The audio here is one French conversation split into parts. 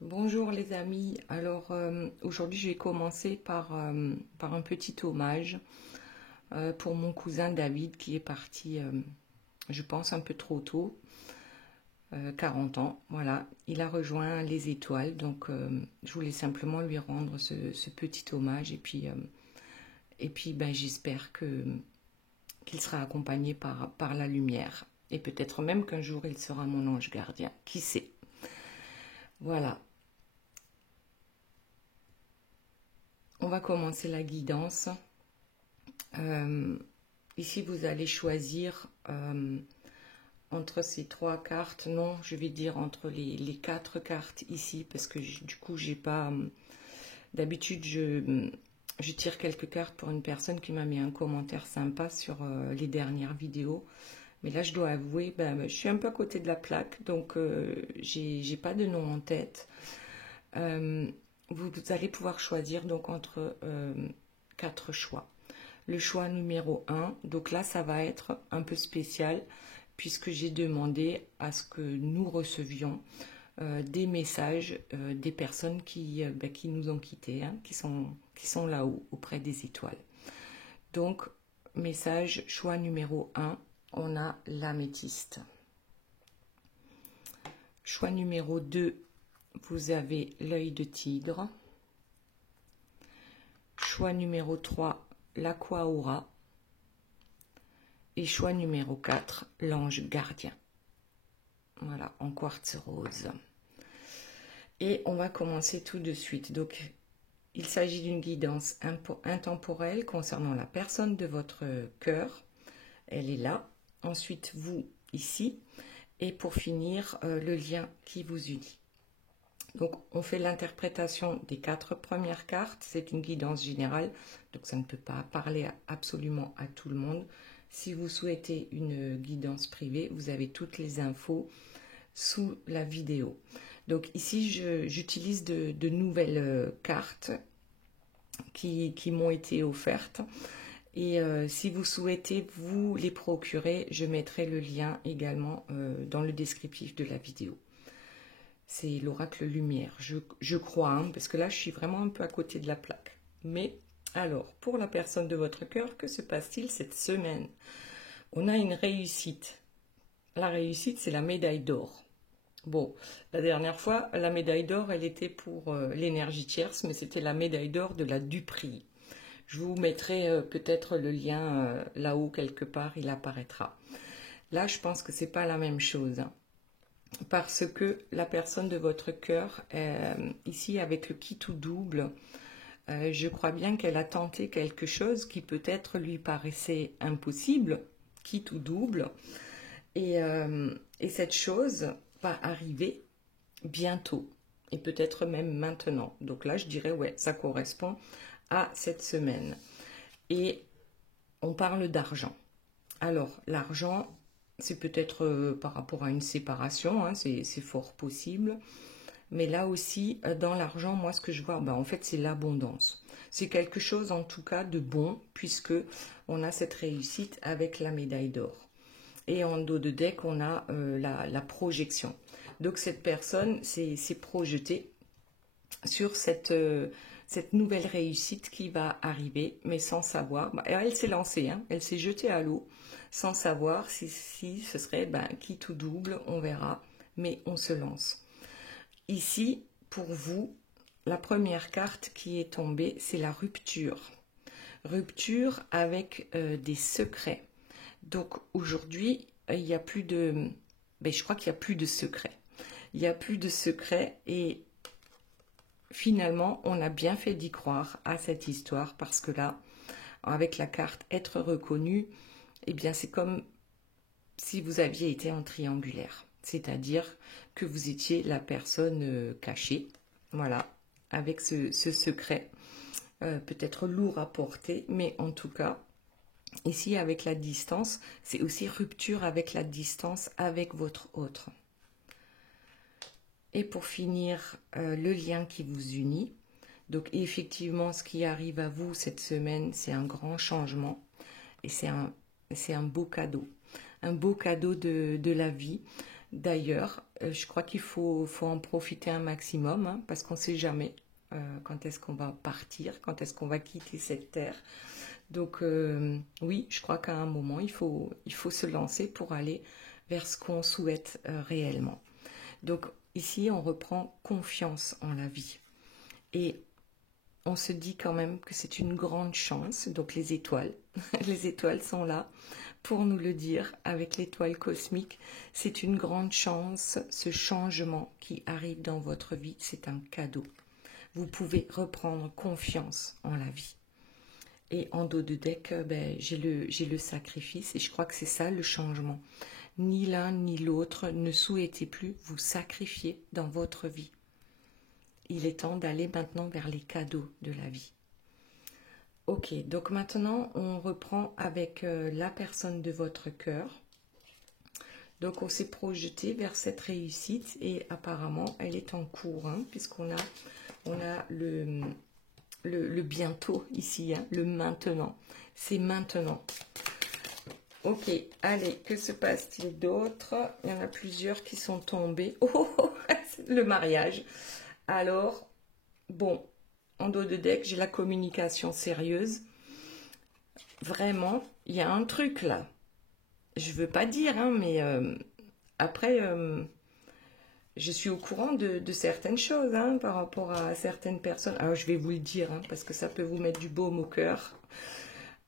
Bonjour les amis, alors aujourd'hui je vais commencer par un petit hommage pour mon cousin David qui est parti, je pense un peu trop tôt, 40 ans, voilà. Il a rejoint les étoiles, donc je voulais simplement lui rendre ce petit hommage et puis ben, j'espère qu'il sera accompagné par la lumière et peut-être même qu'un jour il sera mon ange gardien, qui sait. Voilà. On va commencer la guidance. Euh, Ici, vous allez choisir entre ces trois cartes. Non, je vais dire entre les quatre cartes ici, parce que du coup, j'ai pas. D'habitude, je tire quelques cartes pour une personne qui m'a mis un commentaire sympa sur les dernières vidéos. Mais là, je dois avouer, ben, je suis un peu à côté de la plaque, donc j'ai pas de nom en tête. Vous allez pouvoir choisir donc entre quatre choix. Le choix numéro 1, donc là ça va être un peu spécial puisque j'ai demandé à ce que nous recevions des messages des personnes qui nous ont quittés, hein, qui sont là-haut auprès des étoiles. Donc message choix numéro 1, on a l'améthyste. Choix numéro 2, vous avez l'œil de tigre. Choix numéro 3, l'Aqua-Aura. Et choix numéro 4, l'ange gardien. Voilà, en quartz rose. Et on va commencer tout de suite. Donc, il s'agit d'une guidance intemporelle concernant la personne de votre cœur. Elle est là. Ensuite, vous, ici. Et pour finir, le lien qui vous unit. Donc, on fait l'interprétation des 4 premières cartes. C'est une guidance générale, donc ça ne peut pas parler absolument à tout le monde. Si vous souhaitez une guidance privée, vous avez toutes les infos sous la vidéo. Donc ici, j'utilise de nouvelles cartes qui m'ont été offertes. Et si vous souhaitez vous les procurer, je mettrai le lien également dans le descriptif de la vidéo. C'est l'oracle lumière, je crois, hein, parce que là, je suis vraiment un peu à côté de la plaque. Mais alors, pour la personne de votre cœur, que se passe-t-il cette semaine? On a une réussite. La réussite, c'est la médaille d'or. Bon, la dernière fois, la médaille d'or, elle était pour l'énergie tierce, mais c'était la médaille d'or de la Duprie. Je vous mettrai peut-être le lien là-haut quelque part, il apparaîtra. Là, je pense que c'est pas la même chose, hein. Parce que la personne de votre cœur, ici avec le qui tout double, je crois bien qu'elle a tenté quelque chose qui peut-être lui paraissait impossible, qui tout double, et cette chose va arriver bientôt, et peut-être même maintenant. Donc là, je dirais, ouais, ça correspond à cette semaine. Et on parle d'argent. Alors, l'argent, c'est peut-être par rapport à une séparation, hein, c'est fort possible. Mais là aussi, dans l'argent, moi, ce que je vois, ben, en fait, c'est l'abondance. C'est quelque chose, en tout cas, de bon, puisque on a cette réussite avec la médaille d'or. Et en dos de deck, on a la projection. Donc, cette personne s'est projetée sur cette nouvelle réussite qui va arriver, mais sans savoir. Bah, elle s'est lancée, hein, elle s'est jetée à l'eau, sans savoir si ce serait qui tout double, on verra, mais on se lance. Ici, pour vous, la première carte qui est tombée, c'est la rupture. Rupture avec des secrets. Donc aujourd'hui, il n'y a plus de... je crois qu'il n'y a plus de secrets. Il n'y a plus de secrets et finalement, on a bien fait d'y croire à cette histoire parce que là, avec la carte être reconnu, eh bien c'est comme si vous aviez été en triangulaire. C'est-à-dire que vous étiez la personne cachée, voilà, avec ce secret, peut-être lourd à porter, mais en tout cas, ici avec la distance, c'est aussi rupture avec la distance avec votre autre. Et pour finir, le lien qui vous unit. Donc effectivement, ce qui arrive à vous cette semaine, c'est un grand changement et c'est un beau cadeau. Un beau cadeau de la vie. D'ailleurs, je crois qu'il faut en profiter un maximum, hein, parce qu'on ne sait jamais quand est-ce qu'on va partir, quand est-ce qu'on va quitter cette terre. Donc oui, je crois qu'à un moment, il faut se lancer pour aller vers ce qu'on souhaite réellement. Donc ici, on reprend confiance en la vie. Et on se dit quand même que c'est une grande chance. Donc les étoiles, les étoiles sont là pour nous le dire avec l'étoile cosmique. C'est une grande chance, ce changement qui arrive dans votre vie, c'est un cadeau. Vous pouvez reprendre confiance en la vie. Et en dos de deck, j'ai le sacrifice et je crois que c'est ça le changement. Ni l'un ni l'autre ne souhaitez plus vous sacrifier dans votre vie. Il est temps d'aller maintenant vers les cadeaux de la vie. Ok, donc maintenant on reprend avec la personne de votre cœur. Donc on s'est projeté vers cette réussite et apparemment elle est en cours, hein, puisqu'on a le bientôt ici, hein, le maintenant. C'est maintenant. Ok, allez, que se passe-t-il d'autre? Il y en a plusieurs qui sont tombés. Oh, le mariage. Alors, bon, en dos de deck, j'ai la communication sérieuse. Vraiment, il y a un truc là. Je veux pas dire, hein, mais après, je suis au courant de certaines choses, hein, par rapport à certaines personnes. Alors, je vais vous le dire, hein, parce que ça peut vous mettre du baume au cœur.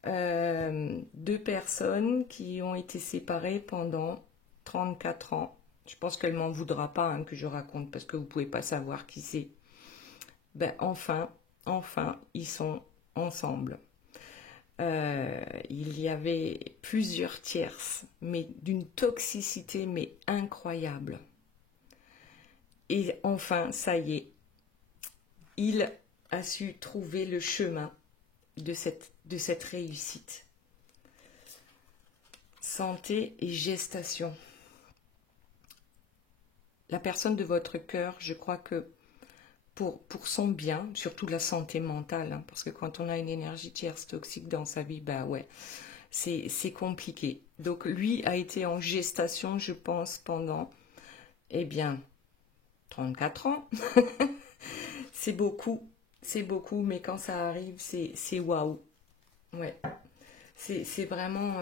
2 personnes qui ont été séparées pendant 34 ans. Je pense qu'elle m'en voudra pas, hein, que je raconte, parce que vous pouvez pas savoir qui c'est. Ben enfin, ils sont ensemble. Il y avait plusieurs tierces, mais d'une toxicité mais incroyable. Et enfin, ça y est, il a su trouver le chemin de cette réussite. Santé et gestation. La personne de votre cœur, je crois que pour son bien, surtout la santé mentale, hein, parce que quand on a une énergie tierce toxique dans sa vie, bah ouais, c'est compliqué. Donc lui a été en gestation, je pense, pendant, eh bien, 34 ans. C'est beaucoup, mais quand ça arrive, c'est waouh. Ouais, c'est vraiment,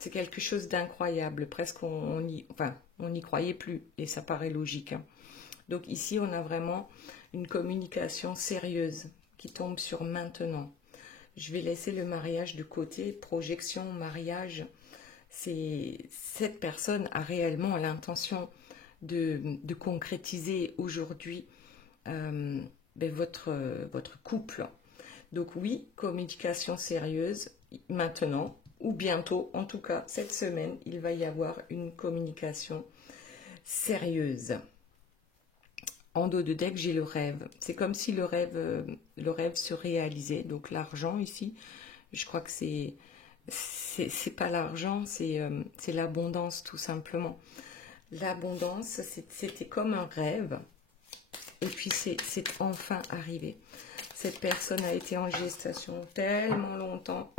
c'est quelque chose d'incroyable. Presque on n'y croyait plus, et ça paraît logique, hein. Donc ici, on a vraiment une communication sérieuse qui tombe sur maintenant. Je vais laisser le mariage de côté, projection, mariage. Cette personne a réellement l'intention de concrétiser aujourd'hui votre couple. Donc oui, communication sérieuse maintenant ou bientôt, en tout cas cette semaine, il va y avoir une communication sérieuse. En dos de deck, j'ai le rêve. C'est comme si le rêve se réalisait. Donc l'argent ici, je crois que c'est pas l'argent, c'est l'abondance tout simplement. L'abondance, c'était comme un rêve. Et puis c'est enfin arrivé. Cette personne a été en gestation tellement longtemps.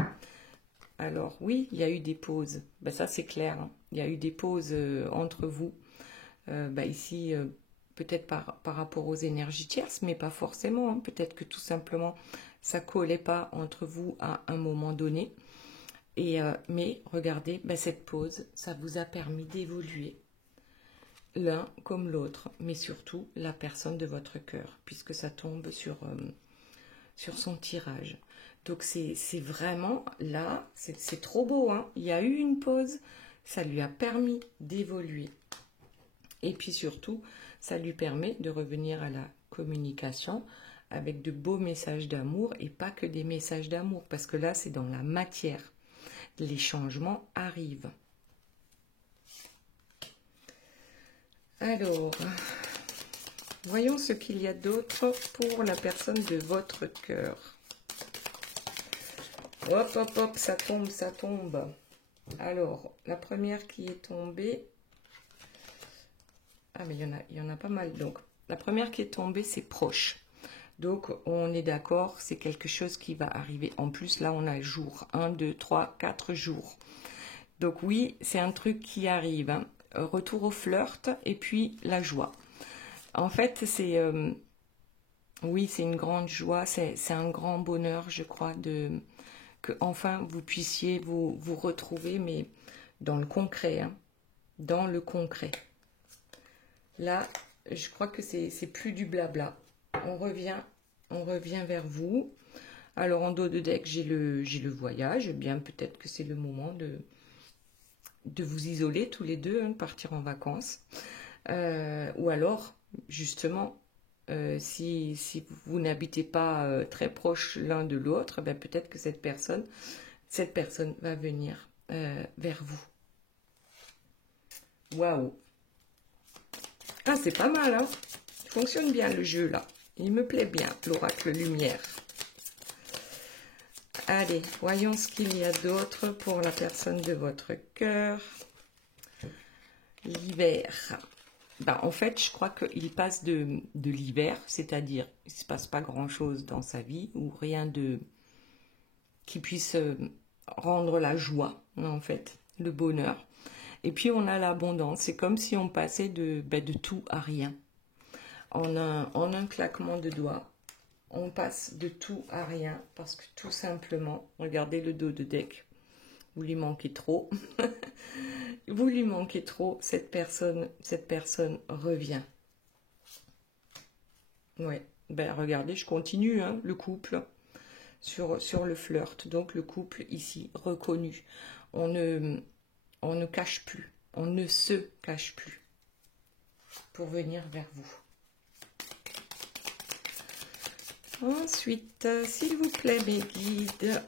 Alors oui, il y a eu des pauses. Ben, ça c'est clair, hein. Il y a eu des pauses entre vous. Ici, peut-être par rapport aux énergies tierces, mais pas forcément, hein. Peut-être que tout simplement, ça collait pas entre vous à un moment donné. Mais regardez, cette pause, ça vous a permis d'évoluer. L'un comme l'autre, mais surtout la personne de votre cœur, puisque ça tombe sur son tirage. Donc c'est vraiment là, c'est trop beau, hein. Il y a eu une pause, ça lui a permis d'évoluer. Et puis surtout, ça lui permet de revenir à la communication avec de beaux messages d'amour et pas que des messages d'amour, parce que là, c'est dans la matière. Les changements arrivent. Alors, voyons ce qu'il y a d'autre pour la personne de votre cœur. Hop, hop, hop, ça tombe, ça tombe. Alors, la première qui est tombée... Ah, mais il y en a pas mal. Donc, la première qui est tombée, c'est proche. Donc, on est d'accord, c'est quelque chose qui va arriver. En plus, là, on a jour. 1, 2, 3, 4 jours. Donc, oui, c'est un truc qui arrive, hein. retour au flirt et puis la joie. En fait, c'est oui, c'est une grande joie, c'est un grand bonheur, je crois, que enfin vous puissiez vous retrouver, mais dans le concret, hein, dans le concret. Là, je crois que c'est plus du blabla. On revient vers vous. Alors en dos de deck, j'ai le voyage. Eh bien, peut-être que c'est le moment de vous isoler tous les deux, hein, de partir en vacances. Ou alors, justement, si vous n'habitez pas très proche l'un de l'autre, ben peut-être que cette personne va venir vers vous. Waouh! Ah, c'est pas mal, hein? Il fonctionne bien le jeu là. Il me plaît bien, l'oracle lumière. Allez, voyons ce qu'il y a d'autre pour la personne de votre cœur. L'hiver. Ben, en fait, je crois qu'il passe de l'hiver, c'est-à-dire il ne se passe pas grand-chose dans sa vie ou rien qui puisse rendre la joie, en fait, le bonheur. Et puis on a l'abondance. C'est comme si on passait de tout à rien. En un claquement de doigts, on passe de tout à rien parce que tout simplement, regardez le dos de deck, vous lui manquez trop. Vous lui manquez trop, cette personne revient. Ouais, ben regardez, je continue, hein, le couple sur le flirt. Donc le couple ici, reconnu. On ne cache plus, on ne se cache plus pour venir vers vous. Ensuite, s'il vous plaît, mes guides,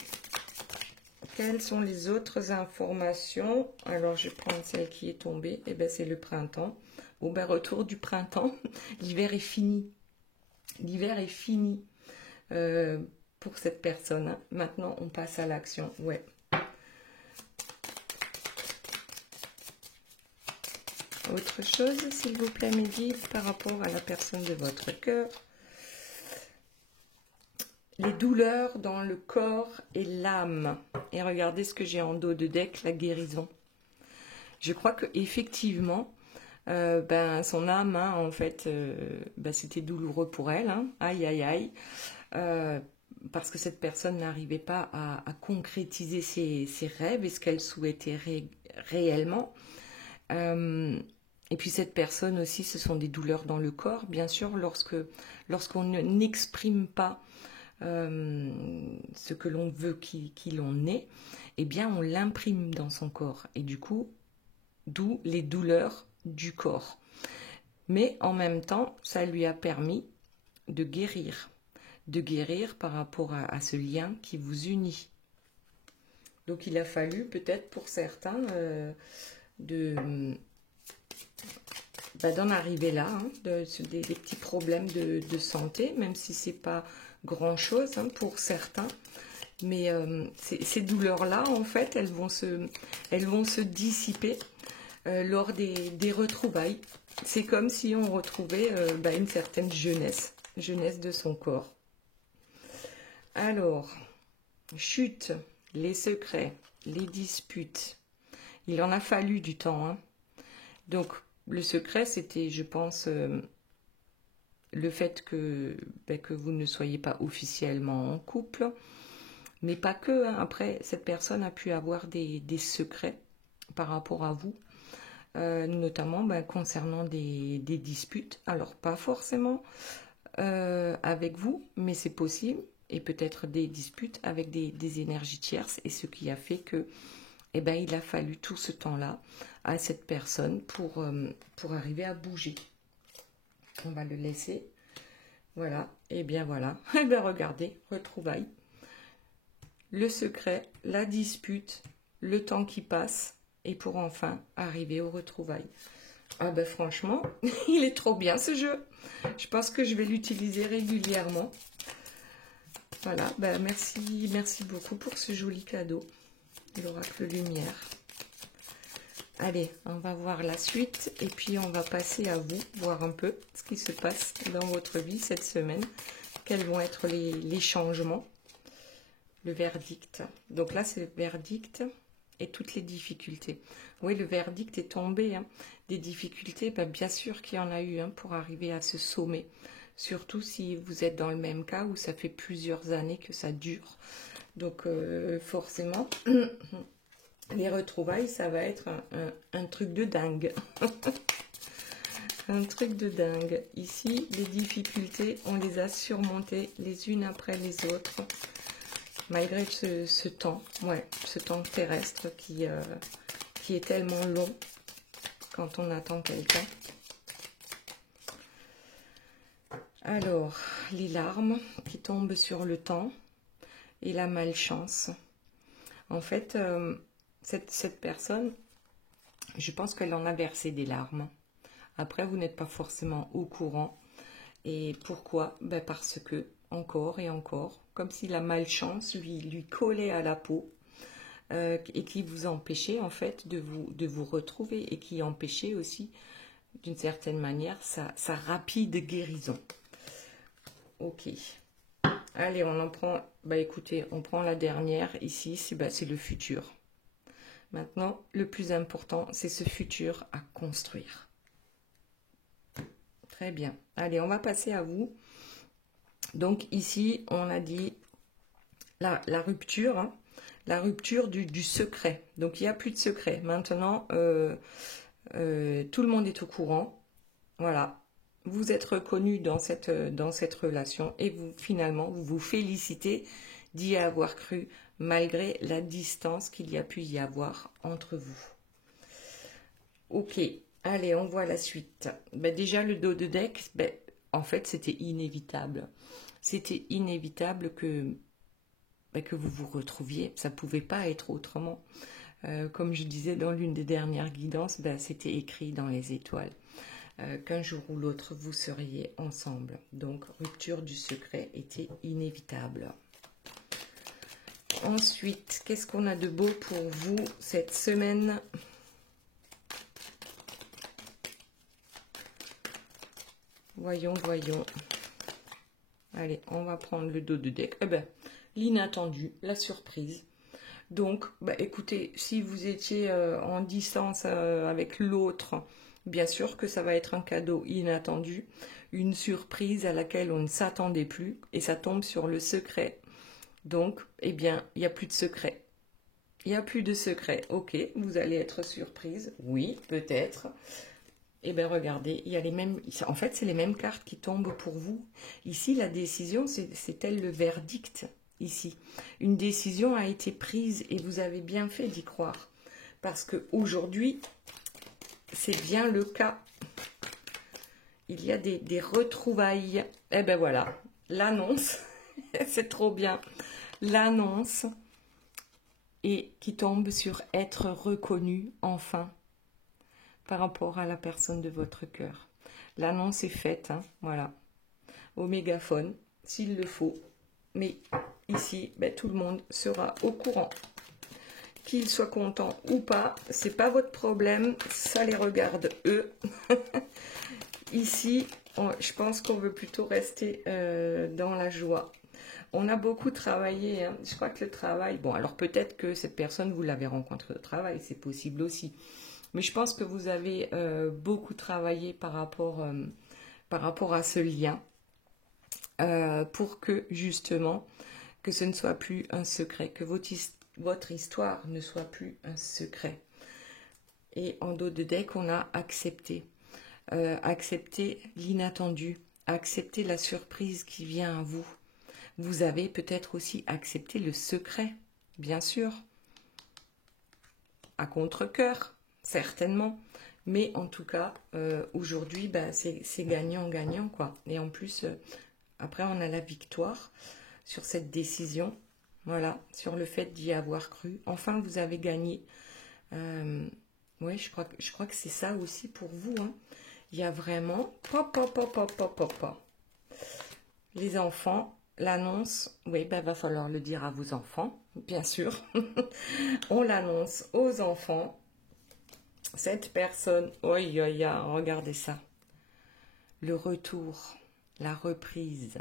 quelles sont les autres informations? Alors, je vais prendre celle qui est tombée. Eh bien, c'est le printemps. Bon, ben, retour du printemps. L'hiver est fini. L'hiver est fini pour cette personne. Hein. Maintenant, on passe à l'action. Ouais. Autre chose, s'il vous plaît, mes guides, par rapport à la personne de votre cœur. Les douleurs dans le corps et l'âme. Et regardez ce que j'ai en dos de deck, la guérison. Je crois qu'effectivement, son âme, hein, en fait, c'était douloureux pour elle. Hein. Aïe, aïe, aïe. Parce que cette personne n'arrivait pas à concrétiser ses rêves et ce qu'elle souhaitait réellement. Et puis cette personne aussi, ce sont des douleurs dans le corps, bien sûr, lorsqu'on n'exprime pas ce que l'on veut qu'il en est, eh bien on l'imprime dans son corps et du coup, d'où les douleurs du corps. Mais en même temps, ça lui a permis de guérir par rapport à ce lien qui vous unit. Donc il a fallu peut-être pour certains d'en arriver là, hein, des petits problèmes de santé, même si c'est pas grand chose, hein, pour certains, mais ces douleurs-là, en fait, elles vont se dissiper lors des retrouvailles. C'est comme si on retrouvait une certaine jeunesse de son corps. Alors, chute, les secrets, les disputes. Il en a fallu du temps, hein. Donc, le secret, c'était, je pense, le fait que vous ne soyez pas officiellement en couple, mais pas que. Hein. Après, cette personne a pu avoir des secrets par rapport à vous, notamment concernant des disputes. Alors, pas forcément avec vous, mais c'est possible, et peut-être des disputes avec des énergies tierces, et ce qui a fait que il a fallu tout ce temps-là à cette personne pour arriver à bouger. On va le laisser. Voilà. Et bien voilà. Et bien regardez, retrouvailles. Le secret, la dispute, le temps qui passe, et pour enfin arriver aux retrouvailles. Ah ben franchement, il est trop bien ce jeu. Je pense que je vais l'utiliser régulièrement. Voilà, merci beaucoup pour ce joli cadeau. L'oracle lumière. Allez, on va voir la suite et puis on va passer à vous, voir un peu ce qui se passe dans votre vie cette semaine. Quels vont être les changements, le verdict. Donc là, c'est le verdict et toutes les difficultés. Oui, le verdict est tombé. Hein. Des difficultés, ben, bien sûr qu'il y en a eu hein, pour arriver à ce sommet. Surtout si vous êtes dans le même cas où ça fait plusieurs années que ça dure. Donc forcément, les retrouvailles, ça va être un truc de dingue. Un truc de dingue. Ici, les difficultés, on les a surmontées les unes après les autres. Malgré ce temps, ouais, ce temps terrestre qui est tellement long quand on attend quelqu'un. Alors, les larmes qui tombent sur le temps et la malchance. En fait, cette personne, je pense qu'elle en a versé des larmes. Après, vous n'êtes pas forcément au courant. Et pourquoi? Ben parce que, encore et encore, comme si la malchance lui collait à la peau et qui vous empêchait en fait de vous retrouver et qui empêchait aussi, d'une certaine manière, sa rapide guérison. Ok. Allez, on en prend, bah écoutez, on prend la dernière ici, c'est le futur. Maintenant, le plus important, c'est ce futur à construire. Très bien. Allez, on va passer à vous. Donc ici, on a dit la rupture, hein, la rupture du secret. Donc il n'y a plus de secret. Maintenant, tout le monde est au courant. Voilà. Vous êtes reconnu dans cette relation et vous, finalement, vous vous félicitez d'y avoir cru malgré la distance qu'il y a pu y avoir entre vous. Ok. Allez, on voit la suite. Ben, déjà, le dos de deck, ben, en fait, c'était inévitable. C'était inévitable que vous vous retrouviez. Ça ne pouvait pas être autrement. Comme je disais dans l'une des dernières guidances, ben, c'était écrit dans les étoiles. Qu'un jour ou l'autre, vous seriez ensemble. Donc, rupture du secret était inévitable. Ensuite, qu'est-ce qu'on a de beau pour vous cette semaine ? Voyons, voyons. Allez, on va prendre le dos de deck. Eh ben, l'inattendu, la surprise. Donc, bah, écoutez, si vous étiez en distance avec l'autre, bien sûr que ça va être un cadeau inattendu, une surprise à laquelle on ne s'attendait plus, et ça tombe sur le secret. Donc, eh bien, il n'y a plus de secret. Il n'y a plus de secret. Ok, vous allez être surprise. Oui, peut-être. Eh bien, regardez, il y a les mêmes... En fait, c'est les mêmes cartes qui tombent pour vous. Ici, la décision, c'est elle le verdict. Ici, une décision a été prise et vous avez bien fait d'y croire. Parce qu'aujourd'hui, c'est bien le cas. Il y a des retrouvailles. Eh bien, voilà, l'annonce, c'est trop bien. L'annonce et qui tombe sur être reconnu, enfin, par rapport à la personne de votre cœur. L'annonce est faite, hein, voilà, au mégaphone, s'il le faut. Mais ici, ben, tout le monde sera au courant. Qu'il soit content ou pas, c'est pas votre problème, ça les regarde eux. Ici, je pense qu'on veut plutôt rester dans la joie. On a beaucoup travaillé, hein. Je crois que le travail... Bon, alors peut-être que cette personne, vous l'avez rencontrée au travail, c'est possible aussi. Mais je pense que vous avez beaucoup travaillé par rapport à ce lien pour que, justement, que ce ne soit plus un secret, que votre histoire ne soit plus un secret. Et en dos de deck, on a accepté. Accepter l'inattendu, accepter la surprise qui vient à vous. Vous avez peut-être aussi accepté le secret, bien sûr, à contre-cœur, certainement. Mais en tout cas, aujourd'hui, bah, c'est gagnant-gagnant, quoi. Et en plus, après, on a la victoire sur cette décision. Voilà, sur le fait d'y avoir cru. Enfin, vous avez gagné. Oui, je crois que c'est ça aussi pour vous, hein. Il y a vraiment... Les enfants... L'annonce, oui, ben, va falloir le dire à vos enfants, bien sûr. On l'annonce aux enfants. Cette personne, regardez ça. Le retour, la reprise.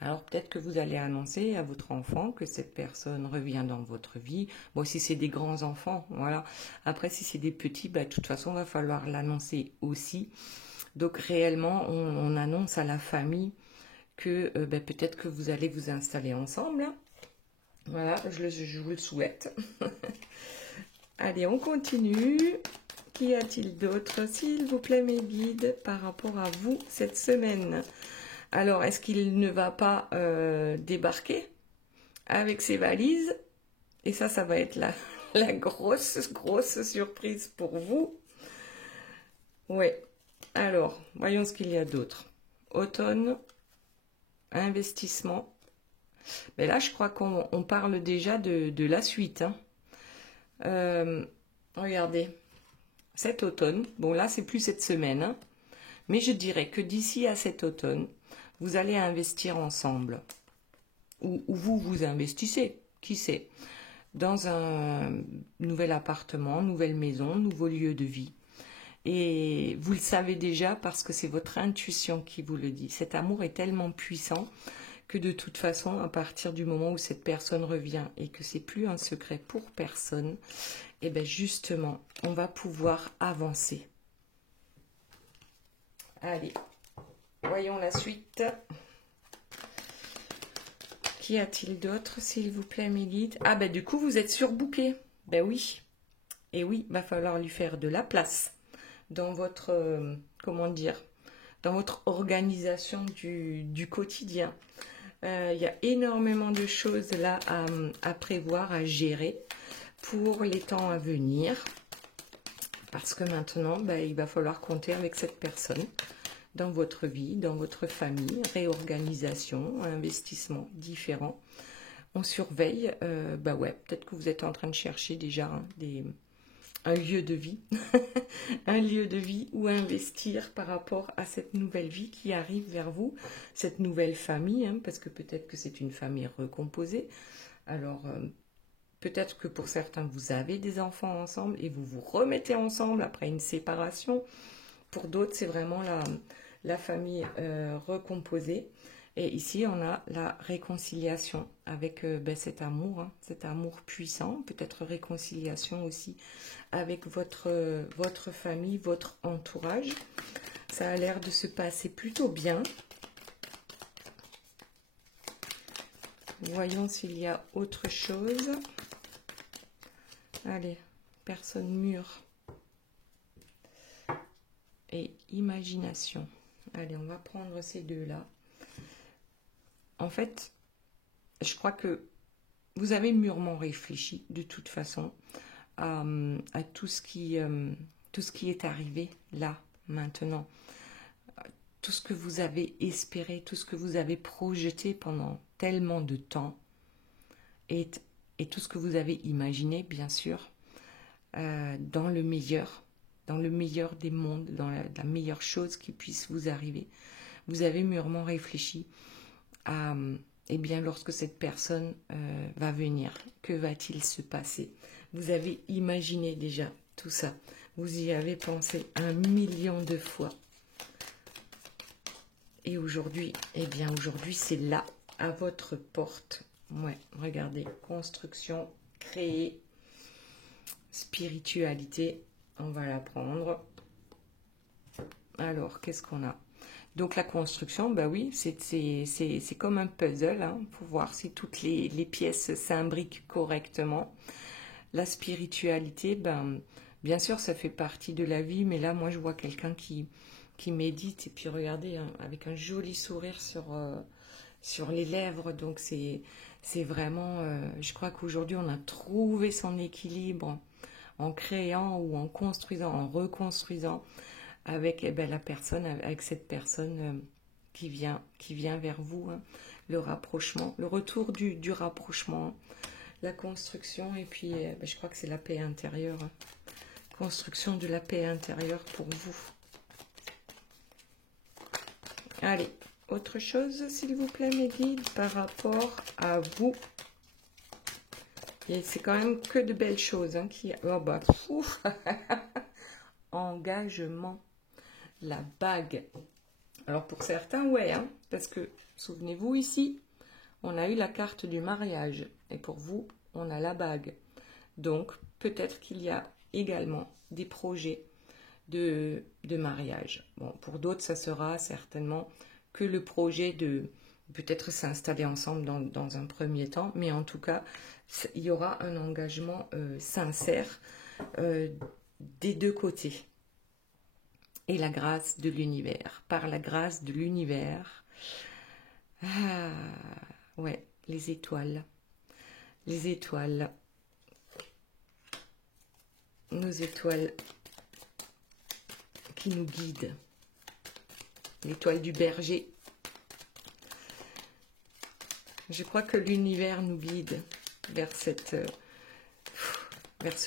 Alors peut-être que vous allez annoncer à votre enfant que cette personne revient dans votre vie. Bon, si c'est des grands enfants, voilà. Après, si c'est des petits, bah, de toute façon, il va falloir l'annoncer aussi. Donc réellement, on annonce à la famille que bah, peut-être que vous allez vous installer ensemble. Hein. Voilà, je vous le souhaite. Allez, on continue. Qu'y a-t-il d'autre, s'il vous plaît, mes guides, par rapport à vous cette semaine? Alors, est-ce qu'il ne va pas débarquer avec ses valises? Et ça va être la grosse surprise pour vous. Ouais. Alors, voyons ce qu'il y a d'autre. Automne, investissement. Mais là, je crois qu'on parle déjà de la suite. Hein. Regardez. Cet automne, bon là, c'est plus cette semaine, hein, mais je dirais que d'ici à cet automne, vous allez investir ensemble. Ou vous investissez, qui sait, dans un nouvel appartement, nouvelle maison, nouveau lieu de vie. Et vous le savez déjà parce que c'est votre intuition qui vous le dit. Cet amour est tellement puissant que de toute façon, à partir du moment où cette personne revient et que c'est plus un secret pour personne, et bien justement, on va pouvoir avancer. Allez, voyons la suite. Qu'y a-t-il d'autre, s'il vous plaît, mes guides? Ah ben du coup, vous êtes surbooké. Ben oui. Et oui, il va falloir lui faire de la place dans votre, comment dire, dans votre organisation du quotidien. Il y a énormément de choses là à prévoir, à gérer pour les temps à venir. Parce que maintenant, il va falloir compter avec cette personne dans votre vie, dans votre famille, réorganisation, investissement différent. On surveille, ouais, peut-être que vous êtes en train de chercher déjà un lieu de vie, un lieu de vie où investir par rapport à cette nouvelle vie qui arrive vers vous, cette nouvelle famille, hein, parce que peut-être que c'est une famille recomposée. Alors, peut-être que pour certains, vous avez des enfants ensemble et vous vous remettez ensemble après une séparation. Pour d'autres, c'est vraiment la famille recomposée. Et ici, on a la réconciliation avec cet amour, hein, cet amour puissant, peut-être réconciliation aussi avec votre famille, votre entourage. Ça a l'air de se passer plutôt bien. Voyons s'il y a autre chose. Allez, personne mûre. Et imagination. Allez, on va prendre ces deux-là. En fait, je crois que vous avez mûrement réfléchi, de toute façon, à tout ce qui est arrivé là, maintenant. Tout ce que vous avez espéré, tout ce que vous avez projeté pendant tellement de temps, et tout ce que vous avez imaginé, bien sûr, dans le meilleur des mondes, dans la meilleure chose qui puisse vous arriver. Vous avez mûrement réfléchi à, bien, lorsque cette personne va venir, que va-t-il se passer? Vous avez imaginé déjà tout ça. Vous y avez pensé 1 million de fois. Et aujourd'hui, aujourd'hui, c'est là, à votre porte. Ouais, regardez, construction, créer, spiritualité, on va la prendre. Alors, qu'est-ce qu'on a? Donc la construction, oui, c'est comme un puzzle, hein, pour voir si toutes les pièces s'imbriquent correctement. La spiritualité, bien sûr, ça fait partie de la vie, mais là, moi, je vois quelqu'un qui médite, et puis regardez, hein, avec un joli sourire sur les lèvres, donc c'est vraiment, je crois qu'aujourd'hui, on a trouvé son équilibre en créant ou en construisant, en reconstruisant, avec la personne, avec cette personne qui vient vers vous, hein, le rapprochement, le retour du rapprochement, la construction, et puis je crois que c'est la paix intérieure, hein, construction de la paix intérieure pour vous. Allez, autre chose, s'il vous plaît, mes guides, par rapport à vous. Et c'est quand même que de belles choses, hein, qui... Oh engagement. La bague. Alors pour certains, ouais, hein, parce que, souvenez-vous ici, on a eu la carte du mariage. Et pour vous, on a la bague. Donc, peut-être qu'il y a également des projets de mariage. Bon, pour d'autres, ça sera certainement que le projet de peut-être s'installer ensemble dans un premier temps. Mais en tout cas, il y aura un engagement sincère des deux côtés. Et la grâce de l'univers. Par la grâce de l'univers. Ah, ouais, les étoiles. Les étoiles. Nos étoiles qui nous guident. L'étoile du berger. Je crois que l'univers nous guide vers ce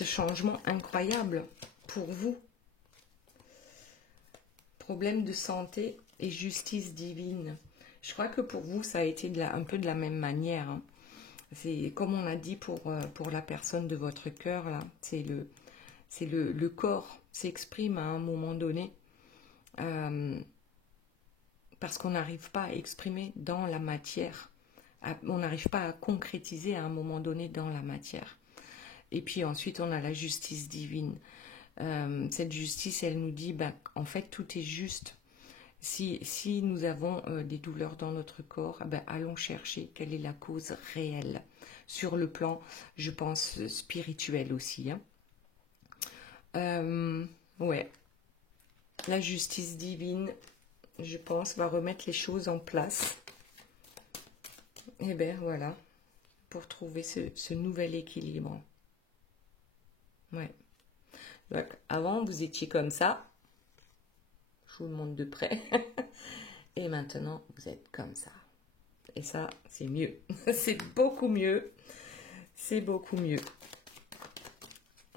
changement incroyable pour vous. Problème de santé et justice divine. Je crois que pour vous, ça a été un peu de la même manière. Hein. C'est comme on a dit pour la personne de votre cœur, là. C'est le corps s'exprime à un moment donné parce qu'on n'arrive pas à exprimer dans la matière. On n'arrive pas à concrétiser à un moment donné dans la matière. Et puis ensuite, on a la justice divine. Cette justice, elle nous dit, en fait, tout est juste. Si nous avons des douleurs dans notre corps, allons chercher quelle est la cause réelle. Sur le plan, je pense, spirituel aussi. Hein. Ouais. La justice divine, je pense, va remettre les choses en place. Et bien, voilà. Pour trouver ce nouvel équilibre. Ouais. Donc, avant, vous étiez comme ça. Je vous le montre de près. Et maintenant, vous êtes comme ça. Et ça, c'est mieux. C'est beaucoup mieux. C'est beaucoup mieux.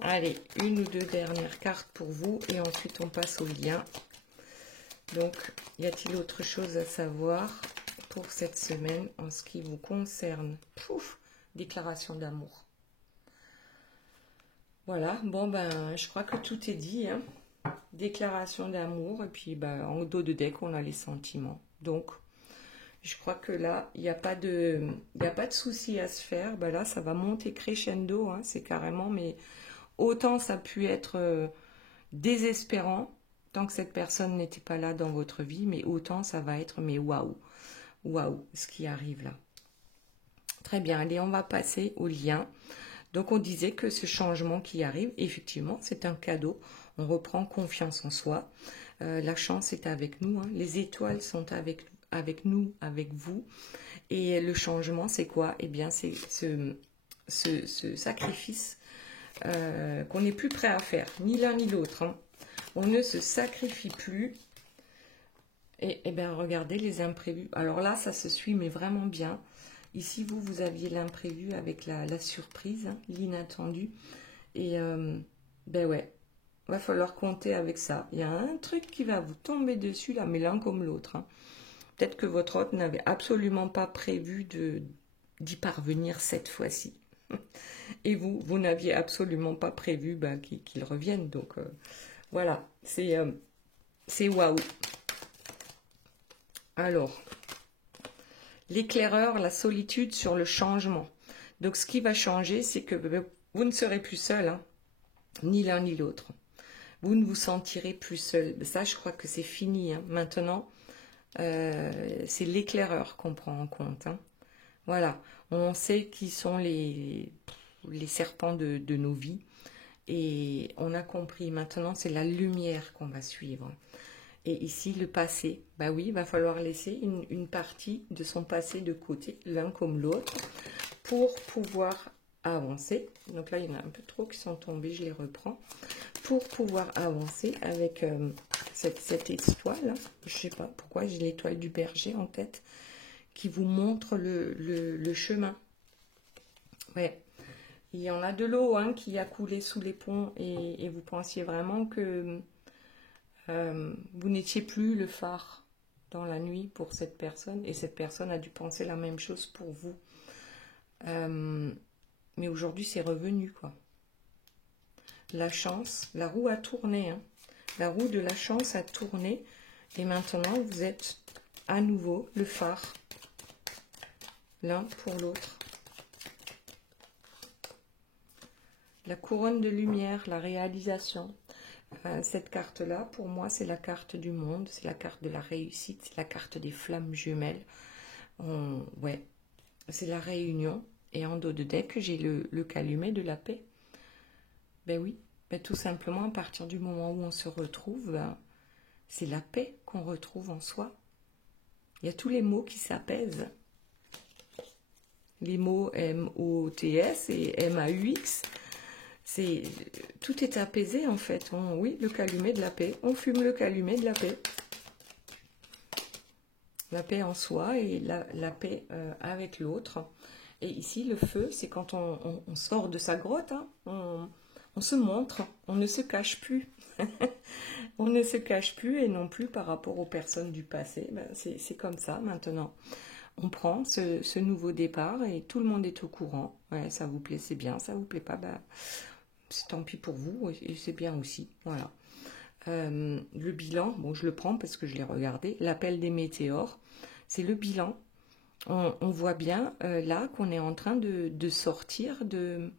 Allez, une ou deux dernières cartes pour vous. Et ensuite, on passe au lien. Donc, y a-t-il autre chose à savoir pour cette semaine en ce qui vous concerne? Pouf, déclaration d'amour. Voilà, bon je crois que tout est dit. Hein. Déclaration d'amour, et puis en dos de deck, on a les sentiments. Donc, je crois que là, il n'y a pas de souci à se faire. Là, ça va monter crescendo, hein, c'est carrément, mais autant ça a pu être désespérant tant que cette personne n'était pas là dans votre vie, mais autant ça va être, mais waouh, ce qui arrive là. Très bien, allez, on va passer au lien. Donc, on disait que ce changement qui arrive, effectivement, c'est un cadeau. On reprend confiance en soi. La chance est avec nous. Hein. Les étoiles sont avec nous, avec vous. Et le changement, c'est quoi? Eh bien, c'est ce sacrifice qu'on n'est plus prêt à faire, ni l'un ni l'autre. Hein. On ne se sacrifie plus. Et bien, regardez les imprévus. Alors là, ça se suit, mais vraiment bien. Ici, vous aviez l'imprévu avec la surprise, hein, l'inattendu. Et ouais, va falloir compter avec ça. Il y a un truc qui va vous tomber dessus, là, mais l'un comme l'autre. Hein. Peut-être que votre hôte n'avait absolument pas prévu d'y parvenir cette fois-ci. Et vous n'aviez absolument pas prévu qu'il revienne. Donc, voilà, c'est waouh. Alors... l'éclaireur, la solitude sur le changement. Donc, ce qui va changer, c'est que vous ne serez plus seul, hein, ni l'un ni l'autre. Vous ne vous sentirez plus seul. Ça, je crois que c'est fini. Hein. Maintenant, c'est l'éclaireur qu'on prend en compte. Hein. Voilà. On sait qui sont les serpents de nos vies. Et on a compris. Maintenant, c'est la lumière qu'on va suivre. Et ici, le passé, oui, il va falloir laisser une partie de son passé de côté, l'un comme l'autre, pour pouvoir avancer. Donc là, il y en a un peu trop qui sont tombés, je les reprends. Pour pouvoir avancer avec cette étoile, je ne sais pas pourquoi j'ai l'étoile du berger en tête, qui vous montre le chemin. Ouais. Il y en a de l'eau qui a coulé sous les ponts et vous pensiez vraiment que... vous n'étiez plus le phare dans la nuit pour cette personne et cette personne a dû penser la même chose pour vous. Mais aujourd'hui, c'est revenu, quoi. La chance, la roue a tourné. Hein. La roue de la chance a tourné Et maintenant, vous êtes à nouveau le phare, l'un pour l'autre. La couronne de lumière, la réalisation. Cette carte-là, pour moi, c'est la carte du monde, c'est la carte de la réussite, c'est la carte des flammes jumelles. Ouais, c'est la réunion. Et en dos de deck, j'ai le calumet de la paix. Ben oui, ben tout simplement, à partir du moment où on se retrouve, ben, c'est la paix qu'on retrouve en soi. Il y a tous les mots qui s'apaisent. Les mots M-O-T-S et M-A-U-X. Tout est apaisé en fait. Oui, le calumet de la paix. On fume le calumet de la paix. La paix en soi et la paix avec l'autre. Et ici, le feu, c'est quand on sort de sa grotte. Hein, on se montre, on ne se cache plus. On ne se cache plus et non plus par rapport aux personnes du passé. Ben, c'est comme ça maintenant. On prend ce nouveau départ et tout le monde est au courant. Ouais, ça vous plaît, c'est bien. Ça vous plaît pas, ben, c'est tant pis pour vous et c'est bien aussi. Voilà. Le bilan, bon, je le prends parce que je l'ai regardé. L'appel des météores, c'est le bilan. On voit bien là qu'on est en train de sortir de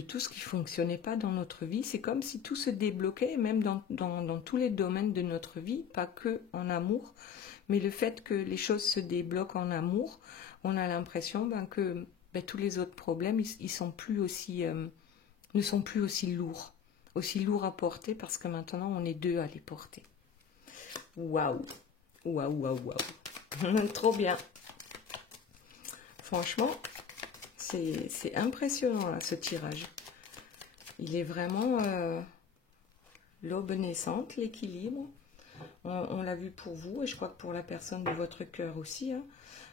tout ce qui ne fonctionnait pas dans notre vie. C'est comme si tout se débloquait, même dans tous les domaines de notre vie, pas que en amour, mais le fait que les choses se débloquent en amour, on a l'impression que tous les autres problèmes, ils sont plus aussi, ne sont plus aussi lourds à porter, parce que maintenant, on est deux à les porter. Waouh, waouh, waouh, waouh. Trop bien. Franchement, c'est impressionnant là, ce tirage. Il est vraiment l'aube naissante, l'équilibre. On l'a vu pour vous et je crois que pour la personne de votre cœur aussi. Hein.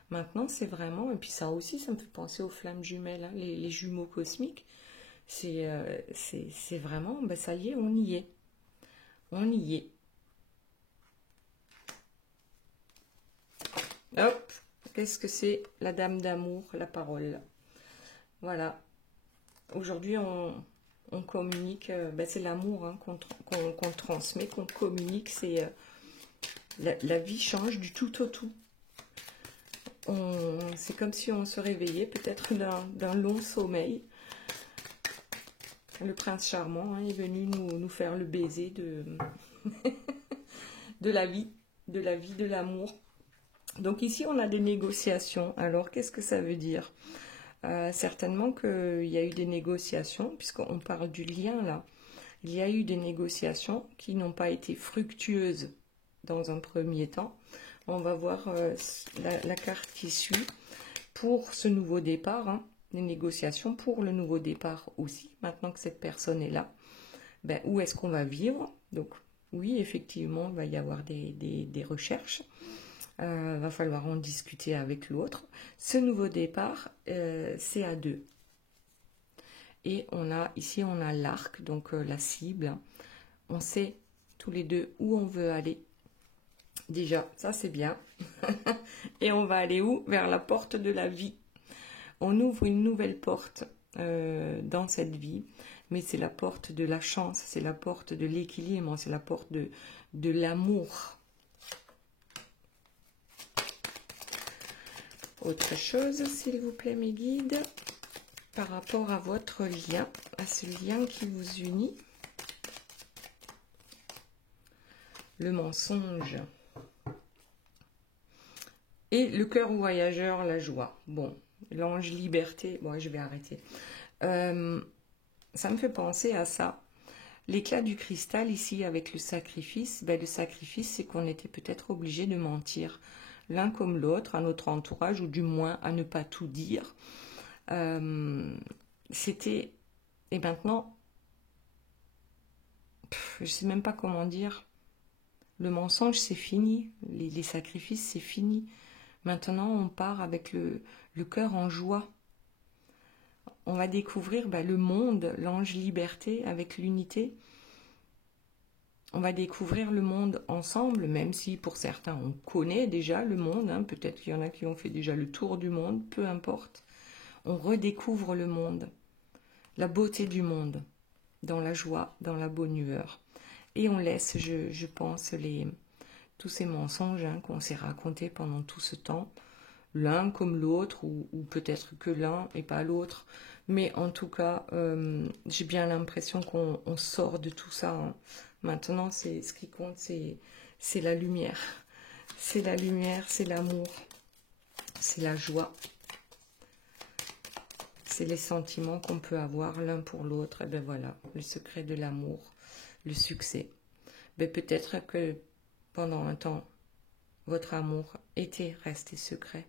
Maintenant, c'est vraiment, et puis ça aussi, ça me fait penser aux flammes jumelles, hein, les jumeaux cosmiques. C'est vraiment, ça y est, on y est. On y est. Hop, qu'est-ce que c'est la dame d'amour, la parole. Voilà. Aujourd'hui, on communique, c'est l'amour hein, qu'on transmet, qu'on communique. C'est la vie change du tout au tout. C'est comme si on se réveillait peut-être d'un long sommeil. Le prince charmant hein, est venu nous faire le baiser de la vie, de l'amour. Donc ici, on a des négociations. Alors, qu'est-ce que ça veut dire ? Certainement qu'il y a eu des négociations, puisqu'on parle du lien là. Il y a eu des négociations qui n'ont pas été fructueuses dans un premier temps. On va voir la carte qui suit pour ce nouveau départ, hein, les négociations pour le nouveau départ aussi. Maintenant que cette personne est là, où est-ce qu'on va vivre? Donc oui, effectivement, il va y avoir des recherches. Va falloir en discuter avec l'autre. Ce nouveau départ, c'est à deux. Et ici, on a l'arc, donc la cible. On sait tous les deux où on veut aller. Déjà, ça c'est bien. Et on va aller où? Vers la porte de la vie. On ouvre une nouvelle porte dans cette vie, mais c'est la porte de la chance, c'est la porte de l'équilibre, c'est la porte de l'amour. Autre chose, s'il vous plaît, mes guides, par rapport à votre lien, à ce lien qui vous unit. Le mensonge. Et le cœur voyageur, la joie. Bon, l'ange liberté, bon, je vais arrêter. Ça me fait penser à ça. L'éclat du cristal ici avec le sacrifice, le sacrifice, c'est qu'on était peut-être obligé de mentir l'un comme l'autre à notre entourage, ou du moins à ne pas tout dire. C'était... Et maintenant, je ne sais même pas comment dire. Le mensonge, c'est fini. Les sacrifices, c'est fini. Maintenant, on part avec le cœur en joie. On va découvrir le monde, l'ange liberté avec l'unité. On va découvrir le monde ensemble, même si pour certains, on connaît déjà le monde. Hein, peut-être qu'il y en a qui ont fait déjà le tour du monde, peu importe. On redécouvre le monde, la beauté du monde, dans la joie, dans la bonne humeur. Et on laisse, je pense, tous ces mensonges qu'on s'est racontés pendant tout ce temps, l'un comme l'autre, ou peut-être que l'un et pas l'autre. Mais en tout cas, j'ai bien l'impression qu'on sort de tout ça. Hein. Maintenant, ce qui compte, c'est la lumière. C'est la lumière, c'est l'amour, c'est la joie. C'est les sentiments qu'on peut avoir l'un pour l'autre. Et ben voilà, le secret de l'amour, le succès. Ben peut-être que pendant un temps, votre amour était resté secret.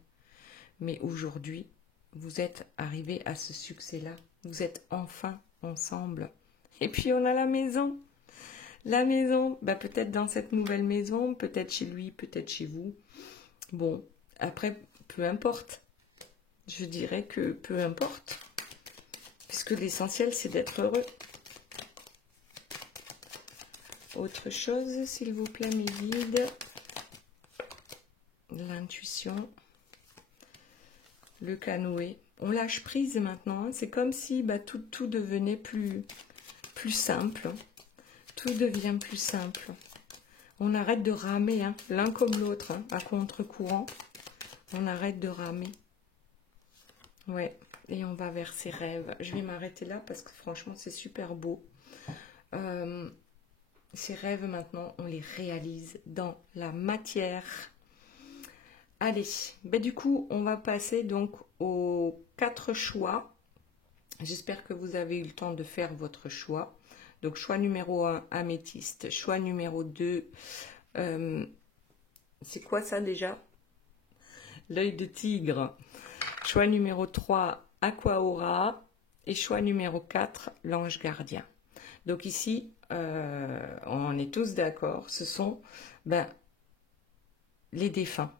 Mais aujourd'hui, vous êtes arrivé à ce succès-là. Vous êtes enfin ensemble. Et puis on a la maison. La maison, ben peut-être dans cette nouvelle maison, peut-être chez lui, peut-être chez vous. Bon, après, peu importe. Je dirais que peu importe. Puisque l'essentiel, c'est d'être heureux. Autre chose, s'il vous plaît, mes guides. L'intuition. Le canoë. On lâche prise maintenant. Hein. C'est comme si tout devenait plus simple. Tout devient plus simple. On arrête de ramer, hein, l'un comme l'autre, hein, à contre-courant. On arrête de ramer. Ouais, et on va vers ses rêves. Je vais m'arrêter là parce que franchement, c'est super beau. Ces rêves, maintenant, on les réalise dans la matière. Allez, du coup, on va passer donc aux 4 choix. J'espère que vous avez eu le temps de faire votre choix. Donc, choix numéro 1, améthyste. Choix numéro 2, c'est quoi ça déjà? L'œil de tigre. Choix numéro 3, aqua aura. Et choix numéro 4, l'ange gardien. Donc ici, on est tous d'accord, ce sont les défunts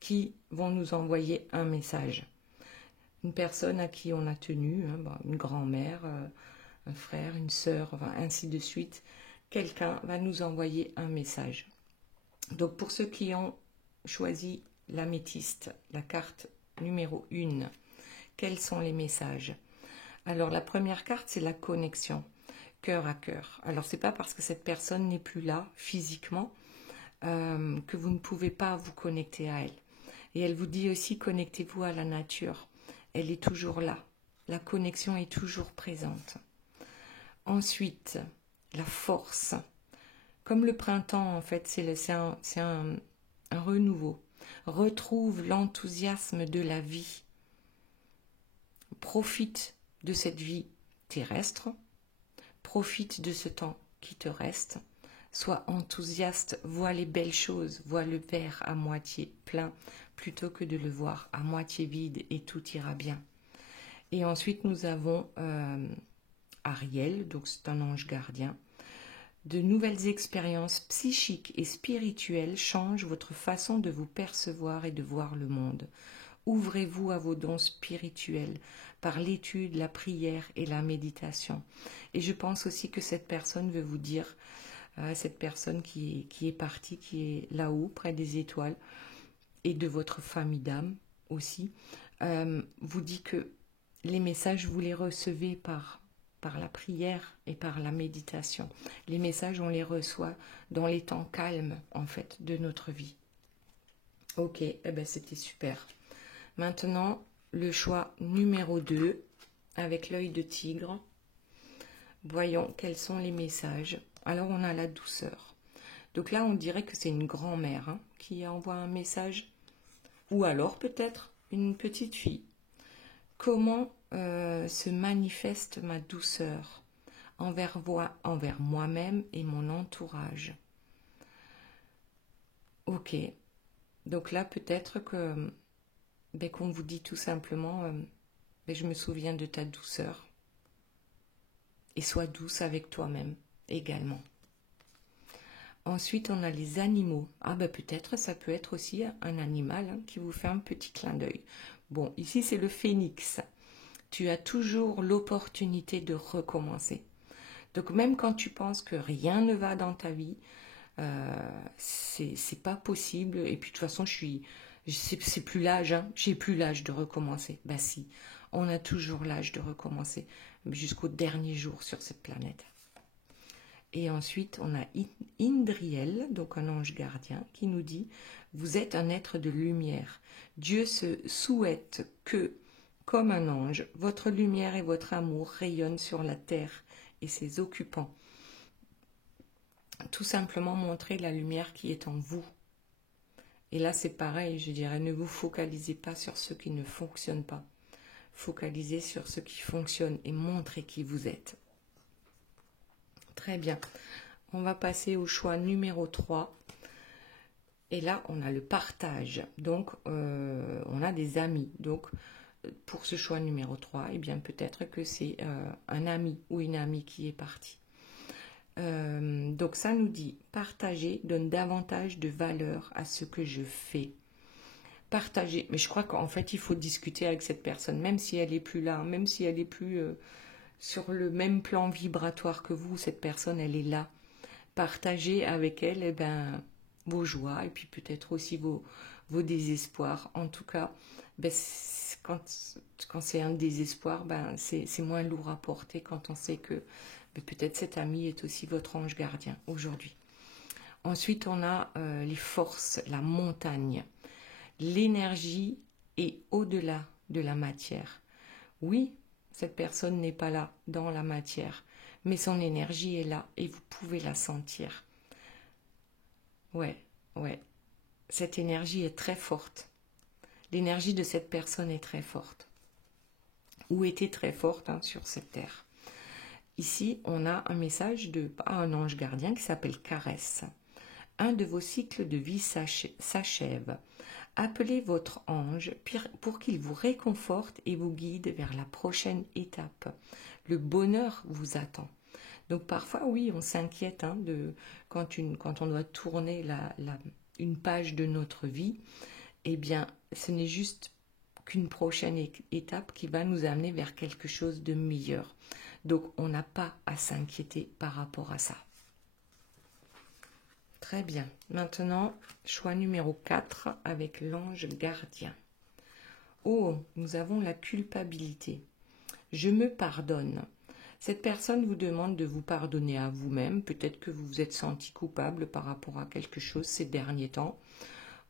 qui vont nous envoyer un message. Une personne à qui on a tenu, une grand-mère, un frère, une sœur, ainsi de suite. Quelqu'un va nous envoyer un message. Donc pour ceux qui ont choisi l'améthyste, la carte numéro 1, quels sont les messages? Alors la première carte, c'est la connexion, cœur à cœur. Alors c'est pas parce que cette personne n'est plus là physiquement que vous ne pouvez pas vous connecter à elle. Et elle vous dit aussi, connectez-vous à la nature. Elle est toujours là. La connexion est toujours présente. Ensuite, la force. Comme le printemps, en fait, c'est un renouveau. Retrouve l'enthousiasme de la vie. Profite de cette vie terrestre. Profite de ce temps qui te reste. Sois enthousiaste, vois les belles choses, vois le verre à moitié plein plutôt que de le voir à moitié vide et tout ira bien. Et ensuite, nous avons Ariel, donc c'est un ange gardien. De nouvelles expériences psychiques et spirituelles changent votre façon de vous percevoir et de voir le monde. Ouvrez-vous à vos dons spirituels par l'étude, la prière et la méditation. Et je pense aussi que cette personne veut vous dire, cette personne qui est partie, qui est là-haut, près des étoiles, et de votre famille d'âme aussi, vous dit que les messages, vous les recevez par la prière et par la méditation. Les messages, on les reçoit dans les temps calmes, en fait, de notre vie. Ok, c'était super. Maintenant, le choix numéro 2, avec l'œil de tigre. Voyons quels sont les messages. Alors, on a la douceur. Donc là, on dirait que c'est une grand-mère qui envoie un message. Ou alors, peut-être, une petite fille. Comment se manifeste ma douceur envers moi-même et mon entourage? Ok. Donc là, peut-être que qu'on vous dit tout simplement, je me souviens de ta douceur. Et sois douce avec toi-même également. Ensuite, on a les animaux. Peut-être, ça peut être aussi un animal qui vous fait un petit clin d'œil. Bon, ici, c'est le phénix. Tu as toujours l'opportunité de recommencer. Donc, même quand tu penses que rien ne va dans ta vie, c'est pas possible. Et puis, de toute façon, c'est plus l'âge. J'ai plus l'âge de recommencer. Si, on a toujours l'âge de recommencer jusqu'au dernier jour sur cette planète. Et ensuite, on a Indriel, donc un ange gardien, qui nous dit « Vous êtes un être de lumière. Dieu se souhaite que, comme un ange, votre lumière et votre amour rayonnent sur la terre et ses occupants. » Tout simplement montrer la lumière qui est en vous. Et là, c'est pareil, je dirais, ne vous focalisez pas sur ce qui ne fonctionne pas. Focalisez sur ce qui fonctionne et montrez qui vous êtes. Très bien. On va passer au choix numéro 3. Et là, on a le partage. Donc, on a des amis. Donc, pour ce choix numéro 3, eh bien, peut-être que c'est un ami ou une amie qui est parti. Donc, ça nous dit, partager donne davantage de valeur à ce que je fais. Partager. Mais je crois qu'en fait, il faut discuter avec cette personne, même si elle n'est plus là, même si elle n'est plus sur le même plan vibratoire que vous, cette personne, elle est là. Partagez avec elle, eh ben, vos joies et puis peut-être aussi vos désespoirs. En tout cas, ben, quand c'est un désespoir, ben, c'est moins lourd à porter quand on sait que ben, peut-être cet ami est aussi votre ange gardien aujourd'hui. Ensuite, on a les forces, la montagne. L'énergie est au-delà de la matière. Oui, cette personne n'est pas là dans la matière, mais son énergie est là et vous pouvez la sentir. Ouais. Cette énergie est très forte. L'énergie de cette personne est très forte. Ou était très forte sur cette terre. Ici, on a un message de un ange gardien qui s'appelle Caresse. Un de vos cycles de vie s'achève. Appelez votre ange pour qu'il vous réconforte et vous guide vers la prochaine étape. Le bonheur vous attend. Donc parfois, oui, on s'inquiète quand on doit tourner une page de notre vie. Eh bien, ce n'est juste qu'une prochaine étape qui va nous amener vers quelque chose de meilleur. Donc, on n'a pas à s'inquiéter par rapport à ça. Très bien. Maintenant, choix numéro 4 avec l'ange gardien. Oh, nous avons la culpabilité. Je me pardonne. Cette personne vous demande de vous pardonner à vous-même. Peut-être que vous vous êtes senti coupable par rapport à quelque chose ces derniers temps.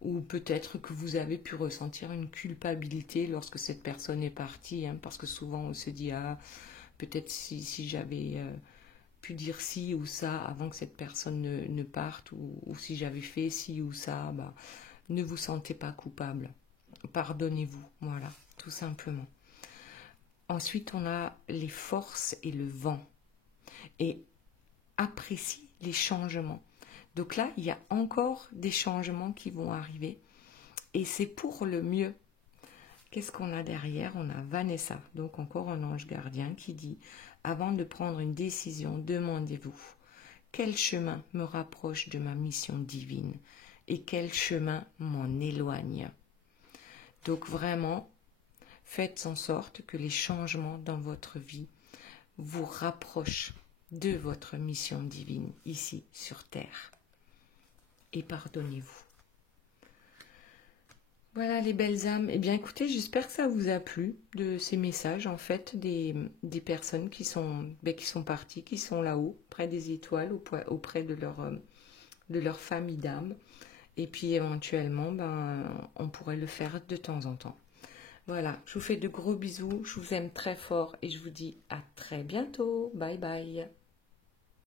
Ou peut-être que vous avez pu ressentir une culpabilité lorsque cette personne est partie. Parce que souvent on se dit, peut-être si j'avais pu dire ci ou ça avant que cette personne ne parte. Ou si j'avais fait ci ou ça, ne vous sentez pas coupable. Pardonnez-vous, voilà, tout simplement. Ensuite, on a les forces et le vent. Et apprécie les changements. Donc là, il y a encore des changements qui vont arriver. Et c'est pour le mieux. Qu'est-ce qu'on a derrière? On a Vanessa, donc encore un ange gardien qui dit « Avant de prendre une décision, demandez-vous quel chemin me rapproche de ma mission divine et quel chemin m'en éloigne ?» Donc vraiment, faites en sorte que les changements dans votre vie vous rapprochent de votre mission divine ici sur Terre. Et pardonnez-vous. Voilà les belles âmes. Eh bien écoutez, j'espère que ça vous a plu de ces messages en fait des personnes qui sont parties, qui sont là-haut, près des étoiles, auprès de leur famille d'âme. Et puis éventuellement, on pourrait le faire de temps en temps. Voilà, je vous fais de gros bisous, je vous aime très fort et je vous dis à très bientôt. Bye bye.